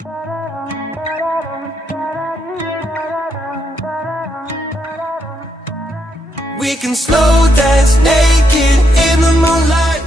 We can slow dance naked in the moonlight.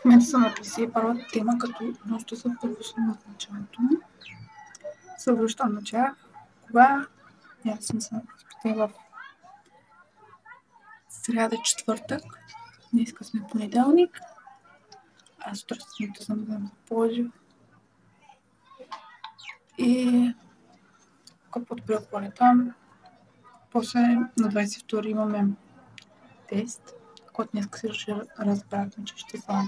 В момента съм на 51-та тема, като нощо се пропусна в началото. Се връщам на тях. Кога? Аз съм се в сряда, четвъртък. Днеска сме понеделник. Аз сутринта съм за Пловдив. И къпът при там. После на 22 имаме тест, който днес се разбрахме, че ще са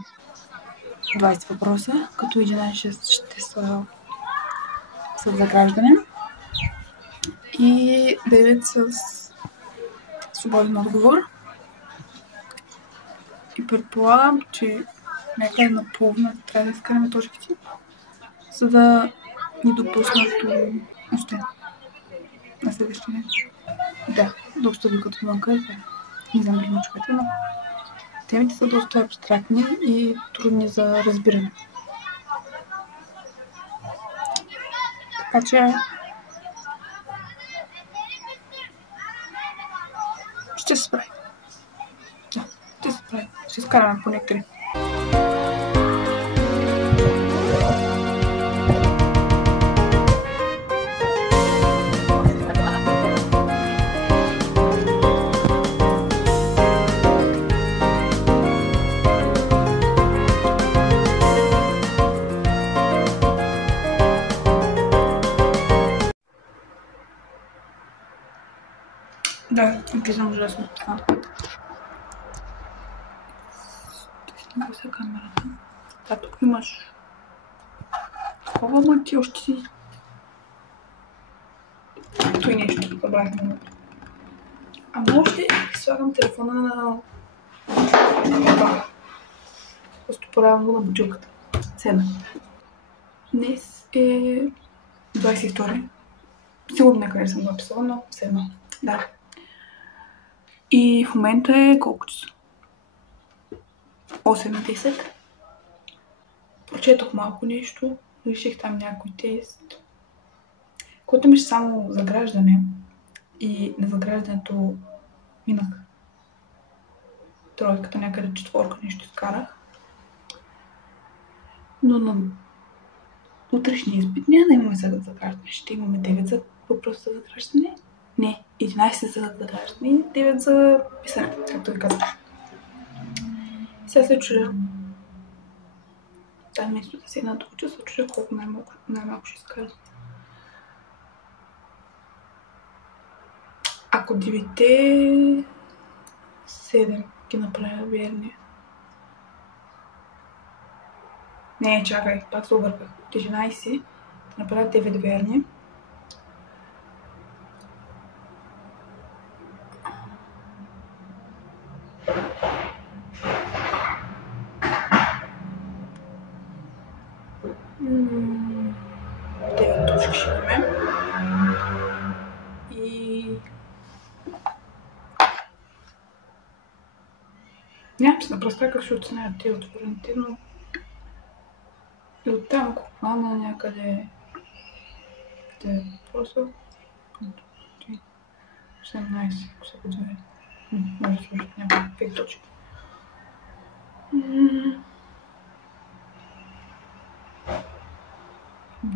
20 въпроса, като 11 ще са за граждане и 9 с свободен отговор. И предполагам, че някъде на половина трябва да изкараме точките, за да ни допуснат до още на следващия ден. Да обща като вънка, не знам дали ме чувате, но темите са доста абстрактни и трудни за разбиране. Така че ще се справи. Да, ще се справи. Ще скараме по някъде. Да, изглеждам ужасно това. Снимай се камерата. Да, тук имаш такова, ама ти още си. Той нещо забравихме. Ама още слагам телефона на... Просто поравам го на бутилката. Седна. Днес е 22. Сигурно някъде съм го написала, но седна. Да. И в момента е колко часа? 8:10. Прочетох малко нещо, реших там някой тест, който имаше само заграждане и на заграждането минах тройката, някъде четворка нещо изкарах. Но на утрешния изпит няма да имаме заграждане, ще имаме 9 за въпрос за заграждане. Не, 11 за заграждане и 9 за писане, както ви казах. Сега се чудя. Да, вместо да седна да уча, се чудя колко най-малко ще изкарам. Ако 9-7 ги направя верни. Не, чакай, пак се обърках. От 11 да направя 9 верни. Нямам се напръста как ще оценя тези отворените, но и оттам ако хвана някъде просто 18, ако се подзове. Може да служат някакви 5 точки.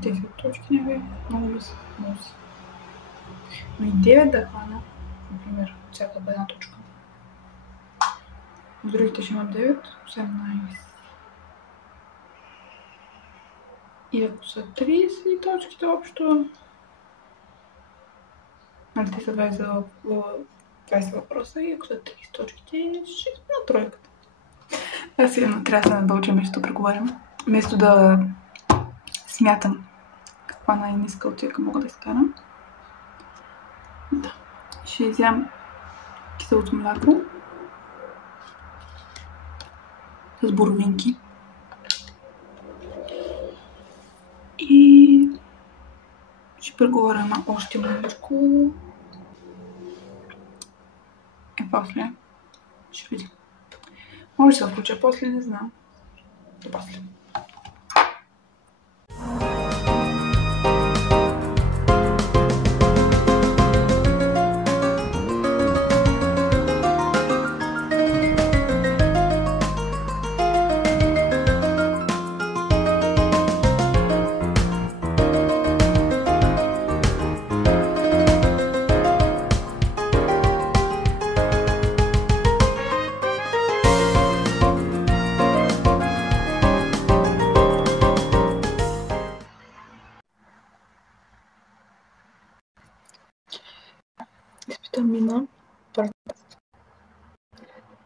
Тези точки някакви много ли са? Но и 9 да хвана, например, всяка една точка. В другите ще имам 9, 18. И ако са 30 точките общо, нали те са 20 въпроса и ако са 30 точките, ще на тройката. Аз сигурно трябва да се надължа, вместо да преговарям. Вместо да смятам каква най-ниска оценка мога да изкарам. Да. Ще изям киселото мляко с боровинки. И ще преговаря на още маличко. После ще видим. Може да се включа после, не знам. До после. Изпитам мина.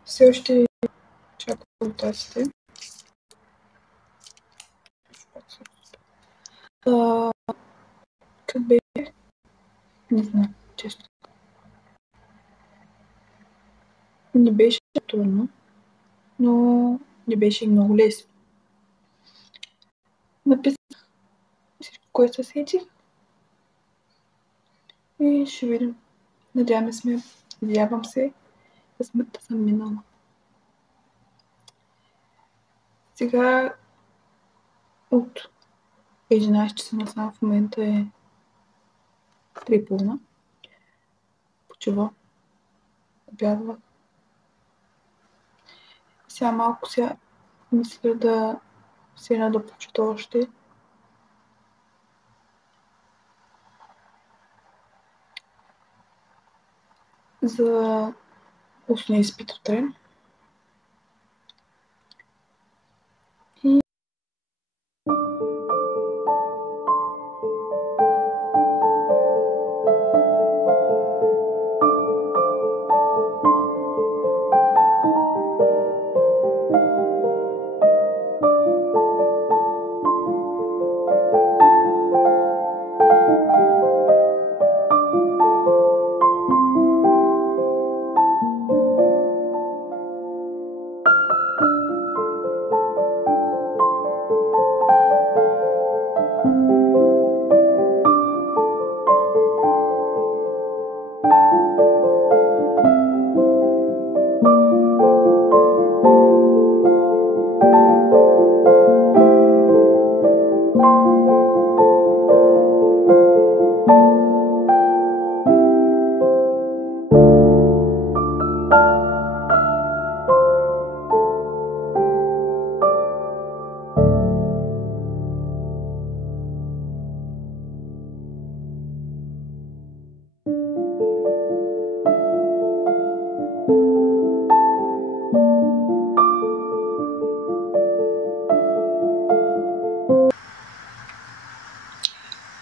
Все още чакам резултатите. Как беше? Не знам, често. Не беше трудно, но не беше и много лесно. Написах всичко, което се сетих. И ще видим. Надявам се да съм минала. Сега от 11 часа насам в момента е 3:30. Почива. Обядва. Сега малко мисля да седна да почета още. За устния изпит утре.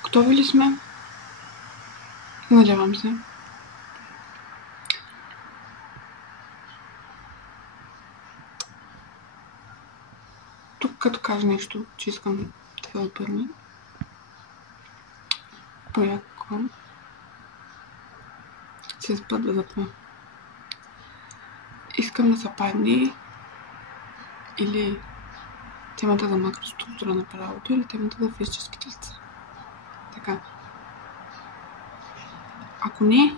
Готови ли сме? Надявам се. Тук като кажа нещо, че искам да се обърна. Пояко се изпъдва за това. Искам да се падне или темата за макроструктура на правото, или темата за физическите лица. Така. Ако не,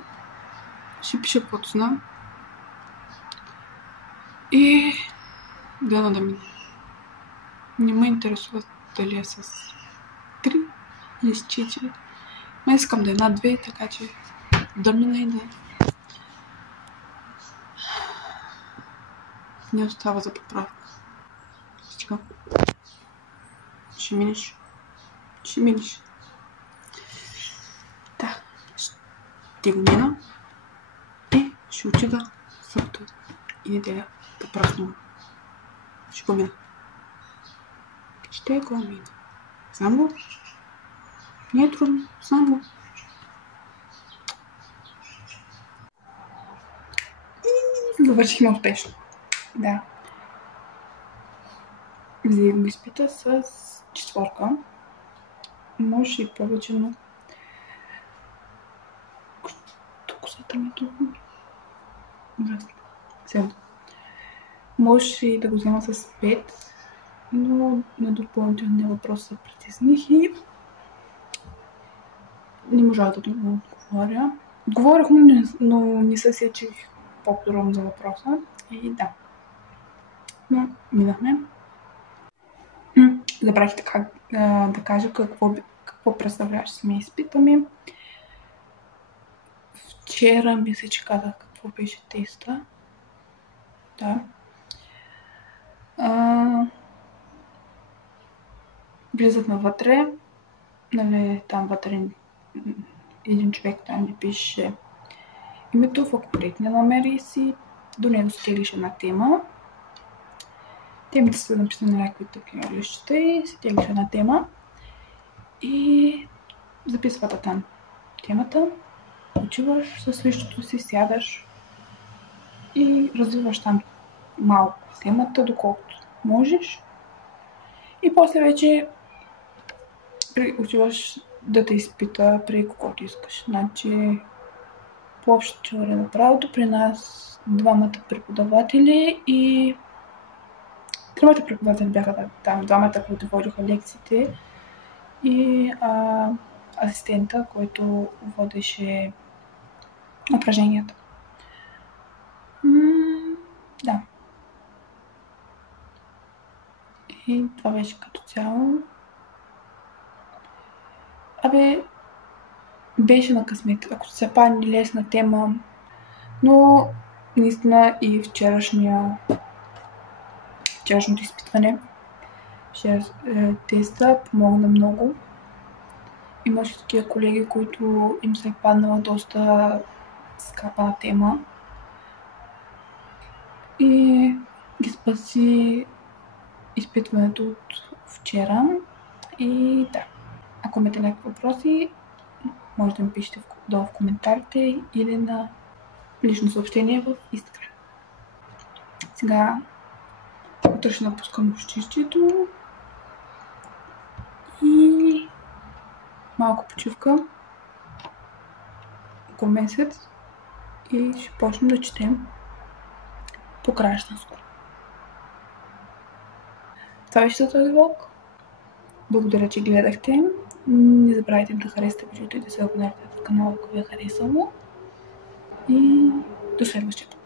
ще пиша каквото знам и дена да мине. Не ме интересува дали е с 3 или с 4. Но искам да е над 2, така че да мина и да не остава за поправка. Сега. Ще минеш. Ще минеш. Да. Ще го мина и ще отида събота и неделя да празнувам. Ще го мина. Ще го мина. Знам го. Не е трудно. Знам го. Завършихме успешно. Да. Взех го изпита с 4. Може и повече, но косата ми е толкова ужасно. 7. Може и да го взема с 5, но на допълнителния въпрос се притесних и не можах да го отговоря. Отговорих, но не се сечих по-подробно за въпроса. И да. Но минахме. Забравих така да кажа какво представляваше самия изпита ми. Вчера мисля, че казах какво беше теста. Да. Влизат навътре. Нали, там вътре един човек там ми пише името, факултетния номер и си до него стелиш една тема. Темите са написани на някакви такива лищата и си теглиш една тема и записвате там темата, отиваш с лището си, сядаш и развиваш там малко темата, доколкото можеш. И после вече отиваш да те изпита при каквото искаш. Значи, по общата теория на правото при нас двамата преподаватели и тримата преподаватели бяха там, двамата, които водиха лекциите и асистента, който водеше упражненията. Да. И това беше като цяло. беше на късмет, ако се падне лесна тема, но наистина и вчерашното изпитване, теста помогна много. Имаше такива колеги, които им се е паднала доста скапана тема и ги спаси изпитването от вчера. И да, ако имате някакви въпроси, може да ми пишете долу в коментарите или на лично съобщение в Instagram. Сега утре ще напускам общежитието и малко почивка, около месец, и ще почнем да четем по гражданско. Това беше за този влог. Благодаря, че гледахте. Не забравяйте да харесате видеото и да се абонирате на канала, ако ви е харесало. И до следващия път.